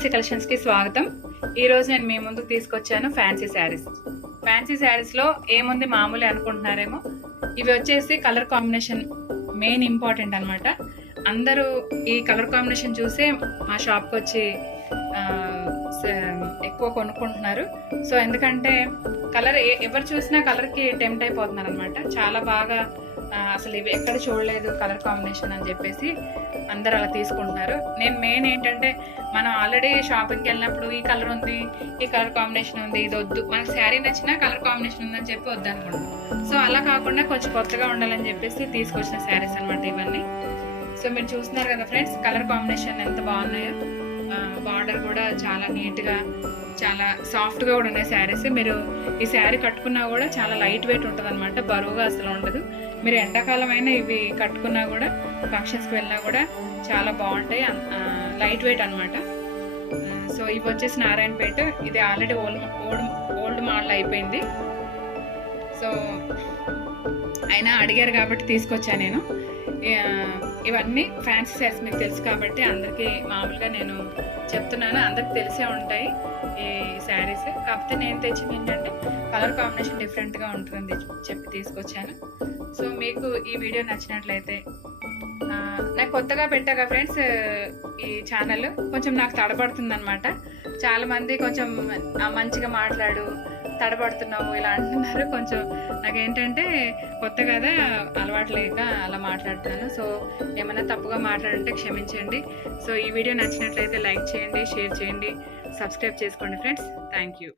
మానసి కలెక్షన్స్కి స్వాగతం. ఈరోజు నేను మీ ముందుకు తీసుకొచ్చాను ఫ్యాన్సీ శారీస్. ఫ్యాన్సీ శారీస్లో ఏముంది మామూలు అనుకుంటున్నారేమో, ఇవి వచ్చేసి కలర్ కాంబినేషన్ మెయిన్ ఇంపార్టెంట్ అనమాట. అందరూ ఈ కలర్ కాంబినేషన్ చూసే మా షాప్కి వచ్చి ఎక్కువ కొనుక్కుంటున్నారు. సో ఎందుకంటే కలర్ ఎవరు చూసినా కలర్కి టెంప్ట్ అయిపోతున్నారు అనమాట. చాలా బాగా అసలు ఇవి ఎక్కడ చూడలేదు కలర్ కాంబినేషన్ అని చెప్పేసి అందరు అలా తీసుకుంటున్నారు. నేను మెయిన్ ఏంటంటే, మనం ఆల్రెడీ షాపింగ్కి వెళ్ళినప్పుడు ఈ కలర్ ఉంది, ఈ కలర్ కాంబినేషన్ ఉంది, ఇది వద్దు, మనకు శారీ నచ్చినా కలర్ కాంబినేషన్ ఉందని చెప్పి వద్దు అనుకుంటాం. సో అలా కాకుండా కొంచెం కొత్తగా ఉండాలని చెప్పేసి తీసుకొచ్చిన శారీస్ అనమాట ఇవన్నీ. సో మీరు చూస్తున్నారు కదా ఫ్రెండ్స్, కలర్ కాంబినేషన్ ఎంత బాగున్నాయో. బార్డర్ కూడా చాలా నీట్గా, చాలా సాఫ్ట్గా కూడా ఉన్నాయి శారీస్. మీరు ఈ శారీ కట్టుకున్నా కూడా చాలా లైట్ వెయిట్ ఉంటుంది అనమాట, బరువుగా అసలు ఉండదు. మీరు ఎండాకాలం అయినా ఇవి కట్టుకున్నా కూడా, ఫంక్షన్స్కి వెళ్ళినా కూడా చాలా బాగుంటాయి, లైట్ వెయిట్ అనమాట. సో ఇవి వచ్చేసి నారాయణపేట, ఇది ఆల్రెడీ ఓల్డ్ మోడల్ అయిపోయింది. సో అయినా అడిగారు కాబట్టి తీసుకొచ్చాను నేను. ఇవన్నీ ఫ్యాన్సీ శారీస్ మీకు తెలుసు కాబట్టి అందరికీ మామూలుగా నేను చెప్తున్నాను, అందరికి తెలిసే ఉంటాయి ఈ శారీస్. కాకపోతే నేను తెచ్చింది ఏంటంటే కలర్ కాంబినేషన్ డిఫరెంట్గా ఉంటుంది చెప్పి తీసుకొచ్చాను. సో మీకు ఈ వీడియో నచ్చినట్లయితే, నాకు కొత్తగా పెట్టాగా ఫ్రెండ్స్ ఈ ఛానల్, కొంచెం నాకు తడబడుతుంది అనమాట. చాలామంది కొంచెం మంచిగా మాట్లాడు, తడబడుతున్నావు ఇలా అంటున్నారు. కొంచెం నాకేంటంటే కొత్త కదా, అలవాటు లేక అలా మాట్లాడుతున్నాను. సో ఏమైనా తప్పుగా మాట్లాడుంటే క్షమించండి. సో ఈ వీడియో నచ్చినట్లయితే లైక్ చేయండి, షేర్ చేయండి, సబ్స్క్రైబ్ చేసుకోండి ఫ్రెండ్స్. Thank you.